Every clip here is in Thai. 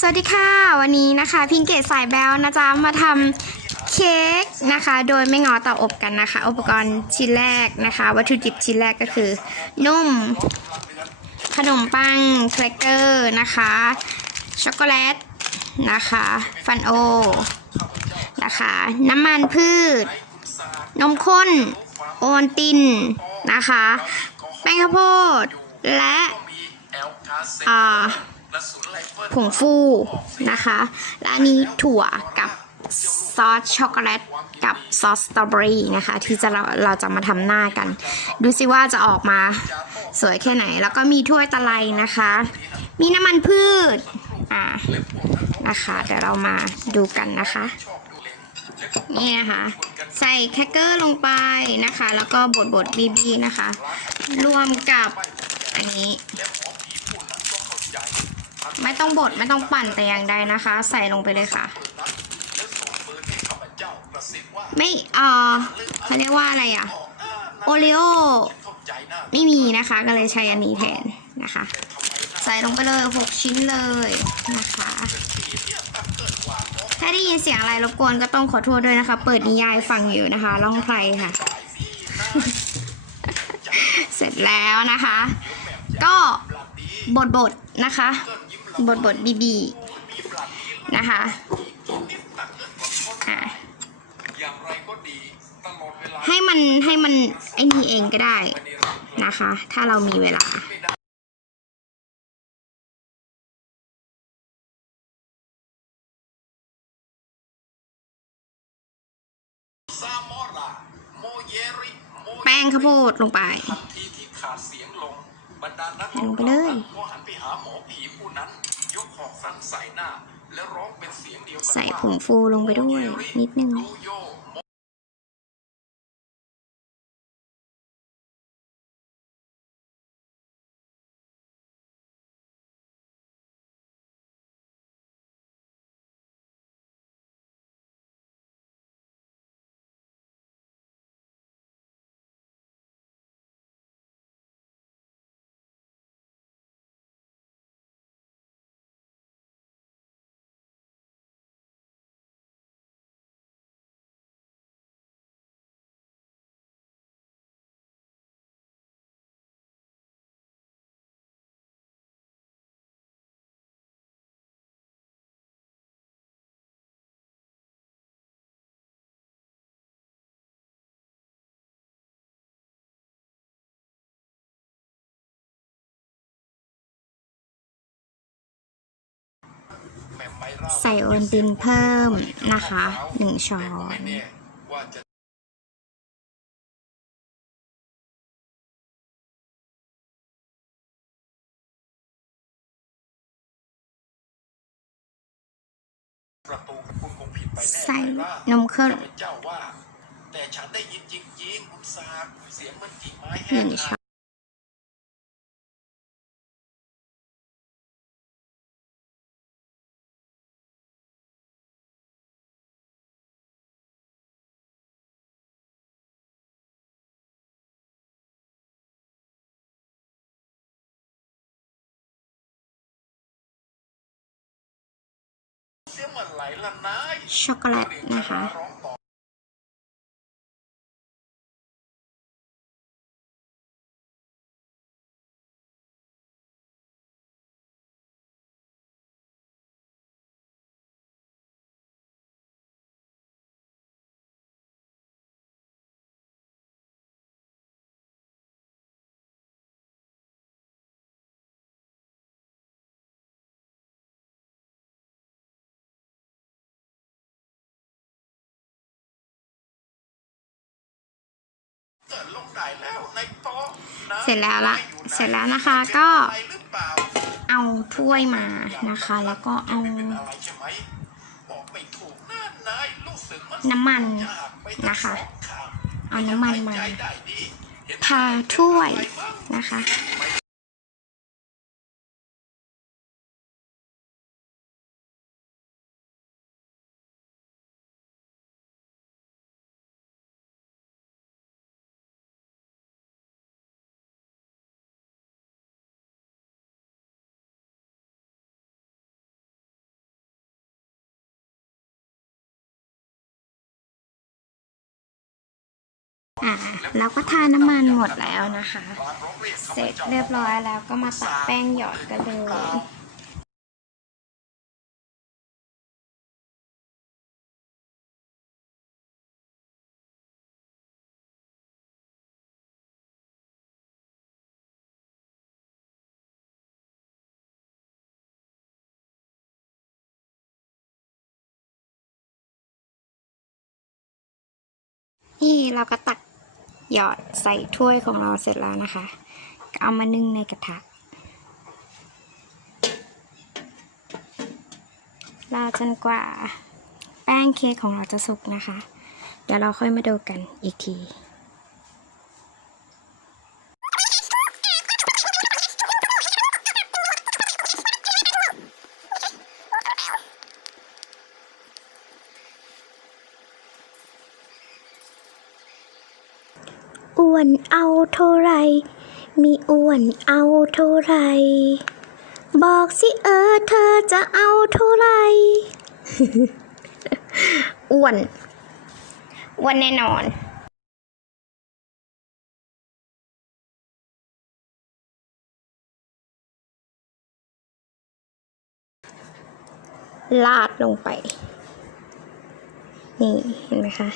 สวัสดีค่ะ วันนี้นะคะ พิงเกตสายแบลนะจ๊ะ มาทำเค้กนะคะ โดยไม่งอเตาอบกันนะคะ อุปกรณ์ชิ้นแรกนะคะ วัตถุดิบชิ้นแรกก็คือ นุ่ม ขนมปังแครกเกอร์นะคะ ช็อกโกแลตนะคะ ฟันโอ นะคะ น้ำมันพืช นมข้น โอวัลตินนะคะ แป้งข้าวโพด และอ่า ผงฟูนะคะ และอันนี้ถั่วกับซอสช็อกโกแลตกับซอสสตรอเบอรี่นะคะ ที่จะเราเราจะมาทำหน้ากัน ดูสิว่าจะออกมาสวยแค่ไหน แล้วก็มีถ้วยตะไลนะคะ มีน้ำมันพืชอ่านะคะเดี๋ยวเรามาดูกันนะคะนี่นะคะใส่แครกเกอร์ลงไปนะคะ แล้วก็บดบดบีบีนะคะ รวมกับอันนี้ ไม่ต้องบดไม่ต้องปั่นแต่อย่างใดนะคะ ใส่ลงไปเลยค่ะ ไม่เออเขาเรียกว่าอะไรอะโอรีโอไม่มีนะคะ ก็เลยใช้อันนี้แทนนะคะ ใส่ลงไปเลยหกชิ้นเลยนะคะ ถ้าได้ยินเสียงอะไรรบกวนก็ต้องขอโทษด้วยนะคะ เปิดนิยายฟังอยู่นะคะร้องไพรค่ะ เสร็จแล้วนะคะ ก็บดๆนะคะ บดบดบีบีนะคะให้มันให้มันไอ้นี่เองก็ได้นะคะ ถ้าเรามีเวลาแป้งข้าวโพดลงไปทีที่ขาดเสียงลง บรรดานักลงไปเลยก็หันไปหาหมอผีผู้นั้น ยกหอกสั้นใส่หน้า แล้วร้องเป็นเสียงเดียวกันใส่ว่าผงฟูลงไปด้วย นิดนึง ใส่โอวัลตินเพิ่มนะคะหนึ่งช้อนไม่แน่ว่าจะประตูคุณคงผิดไปแน่ใส่ไหมล่ะนมข้นข้าพเจ้า ช็อกโกแลตนะคะ เสร็จแล้วละเสร็จแล้วนะคะก็เอาถ้วยมานะคะ แล้วก็เอาน้ำมันนะคะ เอาน้ำมันมาทาถ้วยนะคะ อ่าเราก็ทาน้ำมันหมดแล้วนะคะ เสร็จเรียบร้อยแล้วก็มาตักแป้งหยอดกันเลยนี่เราก็ตัก หยอดใส่ถ้วยของเราเสร็จแล้วนะคะ เอามานึ่งในกระทะรอจนกว่าแป้งเค้กของเราจะสุกนะคะ เดี๋ยวเราค่อยมาดูกันอีกที วนเอาเท่าไร มีอ้วนเอาเท่าไร บอกสิเออเธอจะเอาเท่าไรอ้วนอ้วนแน่นอนลาดลงไป นี่ เห็นไหมคะ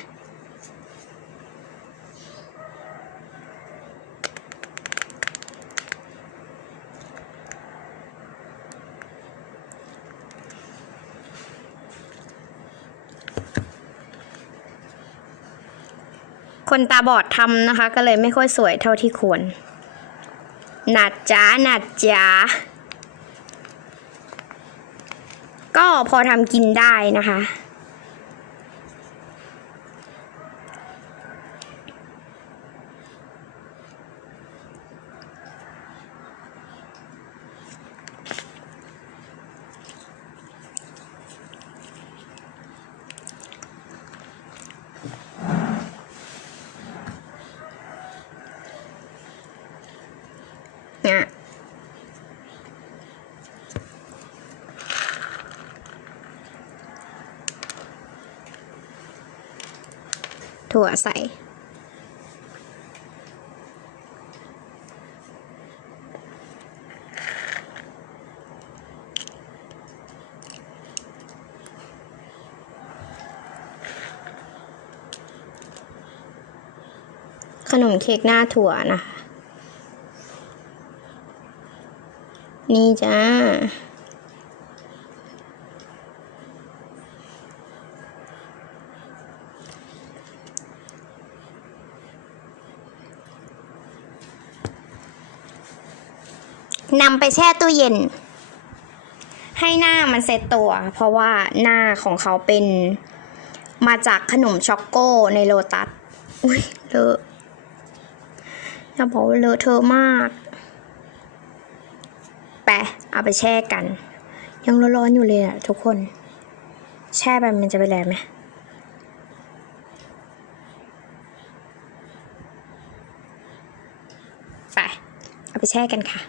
คนตาบอดทำนะคะ ก็เลยไม่ค่อยสวยเท่าที่ควร หนัดจ้าหนัดจ้าก็พอทำกินได้นะคะ เนี่ยถั่วใส่ขนมเค้กหน้าถั่วนะคะ นี่จ้า นำไปแช่ตู้เย็น ให้หน้ามันเซตตัว เพราะว่าหน้าของเขาเป็นมาจากขนมช็อกโก้ในโลตัส อุ้ยเลอะอย่าบอกว่าเลอะเทอะมาก ไปเอาไปแช่กัน ยังร้อนๆอยู่เลยอะทุกคน แช่ไปมันจะไปแรงไหมไปเอาไปแช่กันค่ะ